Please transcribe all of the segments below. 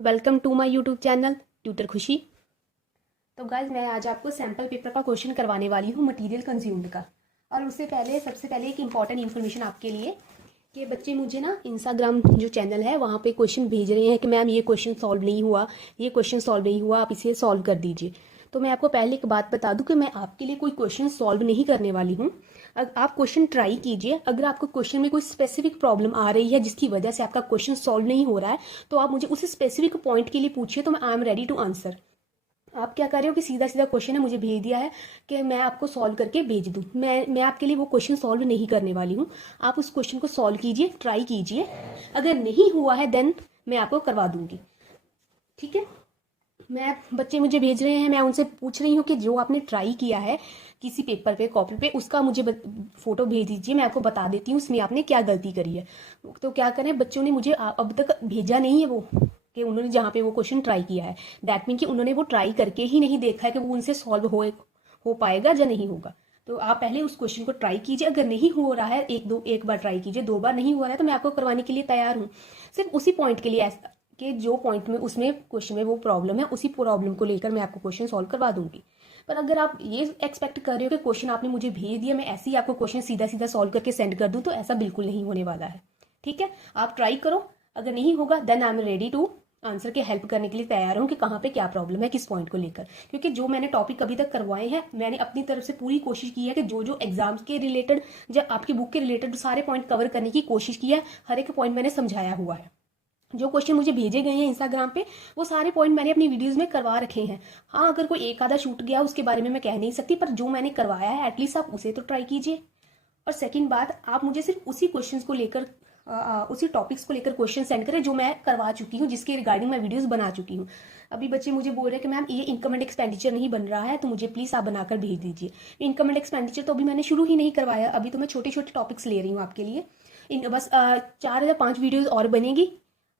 Welcome to my YouTube channel tutor Khushi. तो guys मैं आज आपको सैम्पल पेपर का क्वेश्चन करवाने वाली हूँ मटेरियल कंज्यूम्ड का। और उससे पहले सबसे पहले एक इम्पॉर्टेंट इन्फॉर्मेशन आपके लिए कि बच्चे मुझे ना इंस्टाग्राम जो चैनल है वहाँ पे क्वेश्चन भेज रहे हैं कि मैम ये क्वेश्चन सॉल्व नहीं हुआ, ये क्वेश्चन सॉल्व नहीं हुआ, आप इसे सॉल्व कर दीजिए। तो मैं आपको पहले एक बात बता दूं कि मैं आपके लिए कोई क्वेश्चन सॉल्व नहीं करने वाली हूँ। आप क्वेश्चन ट्राई कीजिए। अगर आपको क्वेश्चन में कोई स्पेसिफिक प्रॉब्लम आ रही है जिसकी वजह से आपका क्वेश्चन सॉल्व नहीं हो रहा है, तो आप मुझे उस स्पेसिफिक पॉइंट के लिए पूछिए, तो मैं I am ready to answer. आप क्या कर रहे हो कि सीधा सीधा क्वेश्चन है, मुझे भेज दिया है कि मैं आपको सॉल्व करके भेज दूं। मैं आपके लिए वो क्वेश्चन सॉल्व नहीं करने वाली हूँ। आप उस क्वेश्चन को सॉल्व कीजिए, ट्राई कीजिए। अगर नहीं हुआ है देन मैं आपको करवा दूंगी, ठीक है। मैं बच्चे मुझे भेज रहे हैं, मैं उनसे पूछ रही हूँ कि जो आपने ट्राई किया है किसी पेपर पे, कॉपी पे, उसका मुझे फोटो भेज दीजिए। मैं आपको बता देती हूँ उसमें आपने क्या गलती करी है। तो क्या करें, बच्चों ने मुझे अब तक भेजा नहीं है वो कि उन्होंने जहाँ पे वो क्वेश्चन ट्राई किया है। दैट मीन कि उन्होंने वो ट्राई करके ही नहीं देखा है कि वो उनसे सॉल्व हो पाएगा या नहीं होगा। तो आप पहले उस क्वेश्चन को ट्राई कीजिए। अगर नहीं हो रहा है, एक बार ट्राई कीजिए, दो बार नहीं हो रहा है तो मैं आपको करवाने के लिए तैयार हूँ। सिर्फ उसी पॉइंट के लिए ऐसा कि जो पॉइंट में उसमें क्वेश्चन में वो प्रॉब्लम है, उसी प्रॉब्लम को लेकर मैं आपको क्वेश्चन सॉल्व करवा दूंगी। पर अगर आप ये एक्सपेक्ट कर रहे हो कि क्वेश्चन आपने मुझे भेज दिया, मैं ऐसे ही आपको क्वेश्चन सीधा सीधा सॉल्व करके सेंड कर दूं, तो ऐसा बिल्कुल नहीं होने वाला है, ठीक है। आप ट्राई करो। अगर नहीं होगा then I am ready to answer के हेल्प करने के लिए तैयार हूँ कि कहाँ पे क्या प्रॉब्लम है, किस पॉइंट को लेकर। क्योंकि जो मैंने टॉपिक अभी तक करवाए हैं, मैंने अपनी तरफ से पूरी कोशिश की है कि जो जो एग्जाम्स के रिलेटेड या आपकी बुक के रिलेटेड सारे पॉइंट कवर करने की कोशिश की है। हर एक पॉइंट मैंने समझाया हुआ है। जो क्वेश्चन मुझे भेजे गए हैं इंस्टाग्राम पे, वो सारे पॉइंट मैंने अपनी वीडियोस में करवा रखे हैं। हाँ, अगर कोई एक आधा छूट गया उसके बारे में मैं कह नहीं सकती, पर जो मैंने करवाया है एटलीस्ट आप उसे तो ट्राई कीजिए। और सेकंड बात, आप मुझे सिर्फ उसी क्वेश्चंस को लेकर उसी टॉपिक्स को लेकर क्वेश्चन सेंड करें जो मैं करवा चुकी हूँ, जिसके रिगार्डिंग मैं वीडियोस बना चुकी हूँ। अभी बच्चे मुझे बोल रहे हैं कि मैम ये इनकम एंड एक्सपेंडिचर नहीं बन रहा है, तो मुझे प्लीज आप बनाकर भेज दीजिए। इनकम एंड एक्सपेंडिचर तो अभी मैंने शुरू ही नहीं करवाया, अभी तो मैं छोटे छोटे टॉपिक्स ले रही हूँ आपके लिए। इन बस 4 या 5 वीडियोज और बनेगी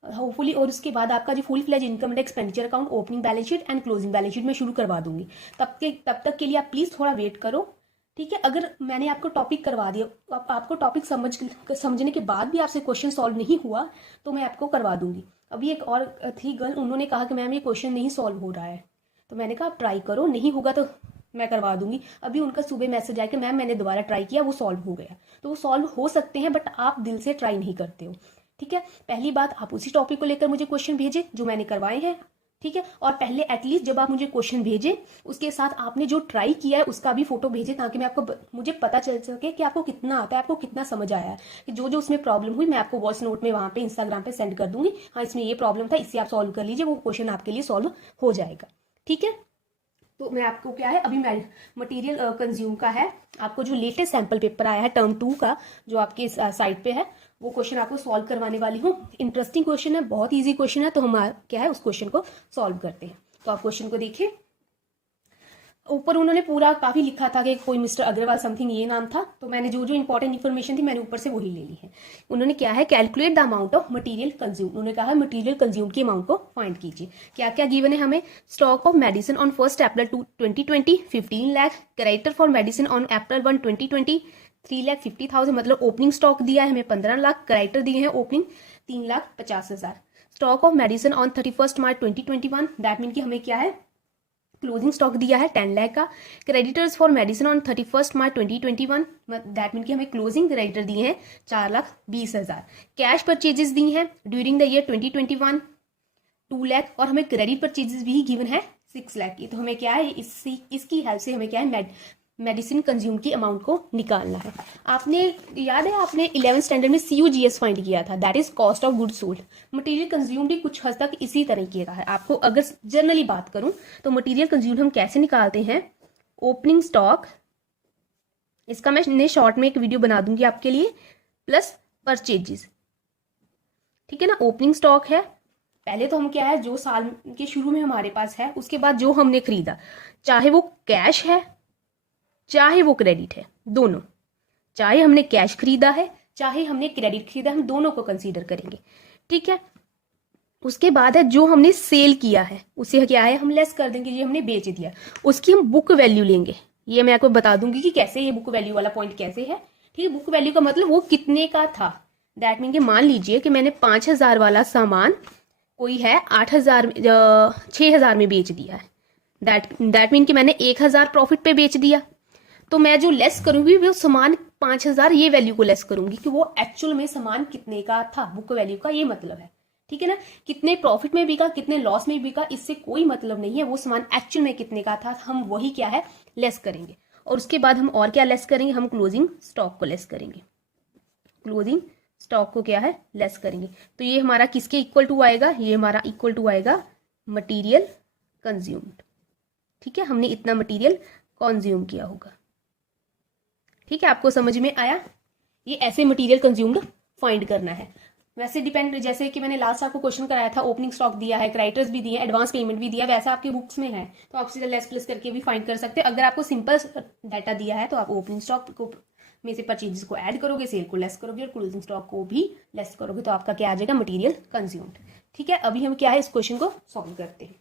होपफुली, और उसके बाद आपका जो full fledge income and expenditure account, opening balance sheet and closing balance sheet में शुरू करवा दूंगी। तब तक के लिए आप प्लीज थोड़ा वेट करो, ठीक है। अगर मैंने आपको टॉपिक करवा दिया, आपको टॉपिक समझने के बाद भी आपसे क्वेश्चन सॉल्व नहीं हुआ, तो मैं आपको करवा दूंगी। अभी एक और थी गर्ल, उन्होंने कहा कि मैम ये क्वेश्चन नहीं सॉल्व हो रहा है, तो मैंने कहा आप ट्राई करो, नहीं होगा तो मैं करवा दूंगी। अभी उनका सुबह मैसेज आया कि मैम मैंने दोबारा ट्राई किया, वो सॉल्व हो गया। तो वो सॉल्व हो सकते हैं, बट आप दिल से ट्राई नहीं करते हो, ठीक है। पहली बात, आप उसी टॉपिक को लेकर मुझे क्वेश्चन भेजे जो मैंने करवाए हैं, ठीक है। और पहले एटलीस्ट जब आप मुझे क्वेश्चन भेजे, उसके साथ आपने जो ट्राई किया है उसका भी फोटो भेजे, ताकि मैं आपको मुझे पता चल सके कि आपको कितना आता है, आपको कितना समझ आया है। कि जो जो उसमें प्रॉब्लम हुई मैं आपको वॉइस नोट में वहां पे इंस्टाग्राम पे सेंड कर दूंगी। हाँ, इसमें ये प्रॉब्लम था, इससे आप सॉल्व कर लीजिए, वो क्वेश्चन आपके लिए सॉल्व हो जाएगा, ठीक है। तो मैं आपको क्या है, अभी मटेरियल कंज्यूम का है, आपको जो लेटेस्ट सैंपल पेपर आया है टर्म 2 का, जो आपके साइट पे है, वो क्वेश्चन आपको सॉल्व करवाने वाली हूँ। इंटरेस्टिंग क्वेश्चन है, बहुत इजी क्वेश्चन है, तो हम क्या है उस क्वेश्चन को सॉल्व करते हैं। तो आप क्वेश्चन को देखिए। ऊपर उन्होंने पूरा काफी लिखा था कि कोई मिस्टर अग्रवाल समथिंग ये नाम था, तो मैंने जो जो इंपॉर्टेंट इन्फॉर्मेशन थी मैंने ऊपर से वही ले ली है। उन्होंने क्या है, calculate the amount of material consume, उन्होंने कहा मटेरियल कंज्यूम की अमाउंट को फाइंड कीजिए। क्या क्या गिवन है हमें, stock of medicine on 1 April 2020 15 lakh, character for medicine on April 1 2020 3,50,000, मतलब ओपनिंग स्टॉक दिया है हमें 15 लाख, कैरेक्टर दिए हैं opening 3,50,000। Stock of medicine on 31 March 2021, that mean कि हमें क्या है, क्लोजिंग स्टॉक दिया है 10 लाख का। Creditors for medicine on 31 March 2021, that mean कि हमें क्लोजिंग क्रेडिटर दिए हैं 4,20,000। कैश परचेजेस दी हैं ड्यूरिंग द ईयर 2021 2 लाख, और हमें क्रेडिट परचेजेस भी गिवन है 6 लाख की। तो हमें क्या है, इसकी हेल्प से हमें क्या है, मेडिसिन कंज्यूम की अमाउंट को निकालना है। आपने याद है, आपने 11th स्टैंडर्ड में COGS फाइंड किया था, that is cost of good sold. Material consume भी कुछ हद तक इसी तरीके का है। आपको अगर जनरली बात करूं तो मटेरियल कंज्यूम हम कैसे निकालते हैं, ओपनिंग स्टॉक, इसका मैं शॉर्ट में एक वीडियो बना दूंगी आपके लिए, प्लस परचेजेस, ठीक है ना। ओपनिंग स्टॉक है, पहले तो हम क्या है, जो साल के शुरू में हमारे पास है, उसके बाद जो हमने खरीदा, चाहे वो कैश है चाहे वो क्रेडिट है, दोनों, चाहे हमने कैश खरीदा है चाहे हमने क्रेडिट खरीदा, हम दोनों को कंसीडर करेंगे, ठीक है। उसके बाद है जो हमने सेल किया है, उसे क्या है हम लेस कर देंगे, ये हमने बेच दिया, उसकी हम बुक वैल्यू लेंगे। ये मैं आपको बता दूंगी कि कैसे, ये बुक वैल्यू वाला पॉइंट कैसे है, ठीक है। बुक वैल्यू का मतलब वो कितने का था, दैट मीन कि मान लीजिए कि मैंने 5,000 वाला सामान कोई है 8,000 6,000 में बेच दिया है, दैट मीन कि मैंने 1,000 प्रॉफिट पे बेच दिया, तो मैं जो लेस करूंगी वो सामान 5,000 ये वैल्यू को लेस करूंगी कि वो एक्चुअल में सामान कितने का था, बुक वैल्यू का ये मतलब है। ठीक है ना, कितने प्रॉफिट में बिका कितने लॉस में बिका इससे कोई मतलब नहीं है, वो सामान एक्चुअल में कितने का था हम वही क्या है लेस करेंगे। और उसके बाद हम और क्या लेस करेंगे, हम क्लोजिंग स्टॉक को लेस करेंगे, क्लोजिंग स्टॉक को क्या है लेस करेंगे। तो ये हमारा किसके इक्वल टू आएगा, ये हमारा इक्वल टू आएगा मटेरियल कंज्यूम्ड। ठीक है, हमने इतना मटेरियल कंज्यूम किया होगा। ठीक है, आपको समझ में आया, ये ऐसे मटेरियल कंज्यूम्ड फाइंड करना है। वैसे डिपेंड, जैसे कि मैंने लास्ट आपको क्वेश्चन कराया था, ओपनिंग स्टॉक दिया है, क्रेडिटर्स भी दिए, एडवांस पेमेंट भी दिया, वैसा आपकी बुक्स में है तो आप सीधा लेस प्लस करके भी फाइंड कर सकते हैं। अगर आपको सिंपल डाटा दिया है तो आप ओपनिंग स्टॉक को में से परचेजेस को ऐड करोगे, सेल को लेस करोगे और क्लोजिंग स्टॉक को भी लेस करोगे, तो आपका क्या आ जाएगा मटेरियल कंज्यूम्ड। ठीक है, अभी हम क्या है इस क्वेश्चन को सॉल्व करते हैं।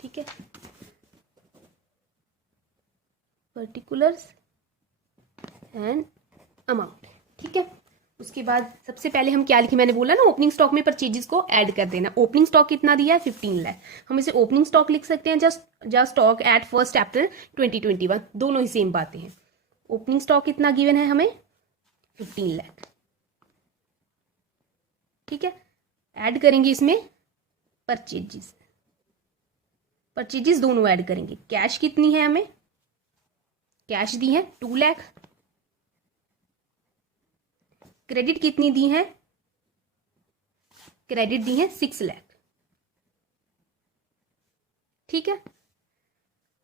ठीक है, पर्टिकुलर्स एंड अमाउंट। ठीक है, उसके बाद सबसे पहले हम क्या लिखे, मैंने बोला ना ओपनिंग स्टॉक में परचेजेस को ऐड कर देना। ओपनिंग स्टॉक कितना दिया है 15 लाख, हम इसे ओपनिंग स्टॉक लिख सकते हैं जस्ट स्टॉक एट 1 अप्रैल 2021, दोनों ही सेम बातें हैं। ओपनिंग स्टॉक कितना गिवन है हमें 15 लाख। ठीक है, ऐड करेंगे इसमें परचेजेस, परचेजेस दोनों ऐड करेंगे। कैश कितनी है, हमें कैश दी है 2 लाख, क्रेडिट कितनी दी है, क्रेडिट दी है 6 लाख। ठीक है,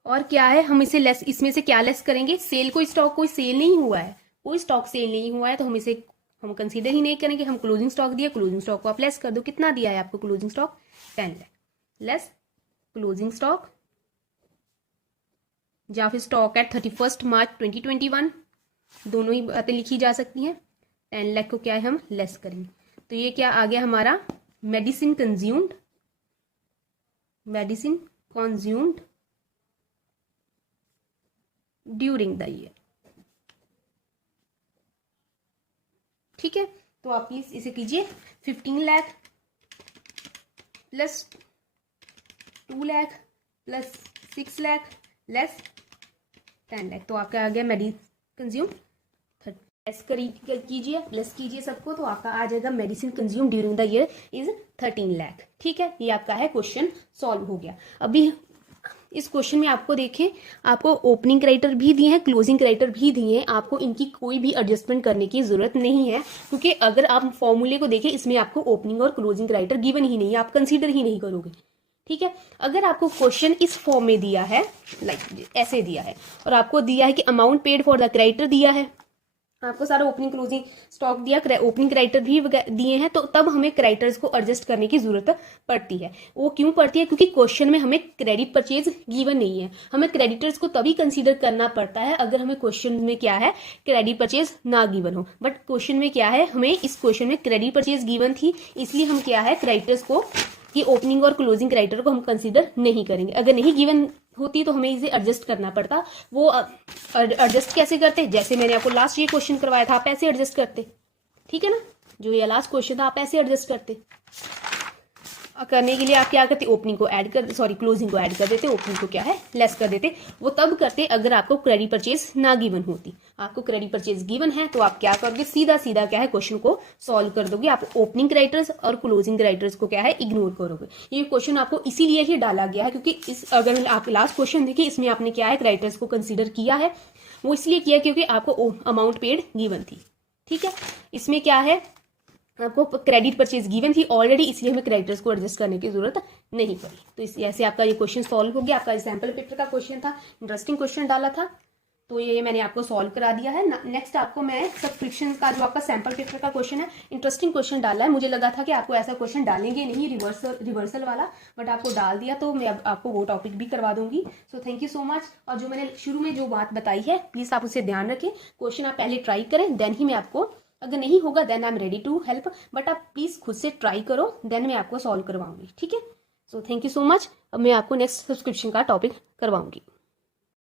और क्या है हम इसे लेस, इसमें से क्या लेस करेंगे, सेल, कोई स्टॉक कोई सेल नहीं हुआ है, कोई स्टॉक सेल नहीं हुआ है तो हम इसे हम कंसीडर ही नहीं करेंगे। हम क्लोजिंग स्टॉक दिया, क्लोजिंग स्टॉक को आप लेस कर दो, कितना दिया है आपको closing stock 10 lakh, less closing stock या फिर स्टॉक एट 31 मार्च 2021, दोनों ही बातें लिखी जा सकती हैं। 10 लाख को क्या है हम लेस करेंगे, तो ये क्या आ गया हमारा medicine consumed, medicine consumed during the year. ठीक है, तो आप प्लीज इसे कीजिए 15 lakh plus 2 lakh plus 6 lakh less 10 lakh, तो आपका आ गया मेडिसिन कंज्यूम लेस कीजिए, प्लस कीजिए सबको, तो आपका आ जाएगा medicine consume during the year is 13 lakh. ठीक है, ये आपका है क्वेश्चन सॉल्व हो गया। अभी इस क्वेश्चन में आपको देखें, आपको ओपनिंग क्रेडिटर भी दिए हैं, क्लोजिंग क्रेडिटर भी दिए हैं, आपको इनकी कोई भी एडजस्टमेंट करने की जरूरत नहीं है, क्योंकि अगर आप फॉर्मूले को देखें इसमें आपको ओपनिंग और क्लोजिंग क्रेडिटर गिवन ही नहीं है, आप कंसीडर ही नहीं करोगे। ठीक है, अगर आपको क्वेश्चन इस फॉर्म में दिया है, लाइक ऐसे दिया है, और आपको दिया है कि amount paid for the creditor दिया है, आपको सारा ओपनिंग क्लोजिंग स्टॉक दिया, ओपनिंग क्रेडिटर भी दिए हैं, तो तब हमें क्रेडिटर्स को एडजस्ट करने की जरूरत पड़ती है। वो क्यों पड़ती है, क्योंकि क्वेश्चन में हमें क्रेडिट परचेज गिवन नहीं है, हमें क्रेडिटर्स को तभी कंसीडर करना पड़ता है अगर हमें क्वेश्चन में क्या है क्रेडिट परचेज ना गिवन हो। बट क्वेश्चन में क्या है, हमें इस क्वेश्चन में क्रेडिट परचेज गिवन थी, इसलिए हम क्या है क्रेडिटर्स को कि ओपनिंग और क्लोजिंग क्रेडिटर को हम कंसीडर नहीं करेंगे। अगर नहीं गिवन होती तो हमें इसे एडजस्ट करना पड़ता। वो एडजस्ट कैसे करते, जैसे मैंने आपको लास्ट ये क्वेश्चन करवाया था, आप ऐसे एडजस्ट करते। ठीक है ना, जो ये लास्ट क्वेश्चन था आप ऐसे एडजस्ट करते। करने के लिए आप क्या करते, ओपनिंग को ऐड कर, सॉरी क्लोजिंग को ऐड कर देते, ओपनिंग को क्या है लेस कर देते। वो तब करते अगर आपको क्रेडिट परचेज ना गिवन होती। आपको क्रेडिट परचेज गिवन है तो आप क्या करोगे, सीधा सीधा क्या है क्वेश्चन को सॉल्व कर दोगे। आप ओपनिंग क्रेडिटर्स और क्लोजिंग क्रेडिटर्स को क्या है इग्नोर करोगे। ये क्वेश्चन आपको इसीलिए ही डाला गया है, क्योंकि इस अगर आप लास्ट क्वेश्चन देखिए इसमें आपने क्या है क्रेडिटर्स को कंसिडर किया है, वो इसलिए किया क्योंकि आपको अमाउंट पेड गिवन थी। ठीक है, इसमें क्या है आपको क्रेडिट परचेज गिवन थी ऑलरेडी, इसलिए हमें क्रेडिटर्स को एडजस्ट करने की जरूरत नहीं पड़ी। तो इस ऐसे आपका ये क्वेश्चन सॉल्व हो गया। आपका सैंपल पेपर का क्वेश्चन था, इंटरेस्टिंग क्वेश्चन डाला था, तो ये मैंने आपको सॉल्व करा दिया है। नेक्स्ट आपको मैं सब्सक्रिप्शन का जो आपका सैंपल पेपर का क्वेश्चन है, इंटरेस्टिंग क्वेश्चन डाला है। मुझे लगा था कि आपको ऐसा क्वेश्चन डालेंगे नहीं रिवर्सल वाला, बट आपको डाल दिया, तो मैं अब आपको वो टॉपिक भी करवा दूंगी। So thank you so much. और जो मैंने शुरू में जो बात बताई है प्लीज आप उसे ध्यान रखें। क्वेश्चन आप पहले ट्राई करें, देन ही मैं आपको, अगर नहीं होगा then I am ready to help, but आप प्लीज खुद से ट्राई करो, देन मैं आपको सॉल्व करवाऊंगी। ठीक है, so thank you so much. अब मैं आपको नेक्स्ट सब्सक्रिप्शन का टॉपिक करवाऊंगी।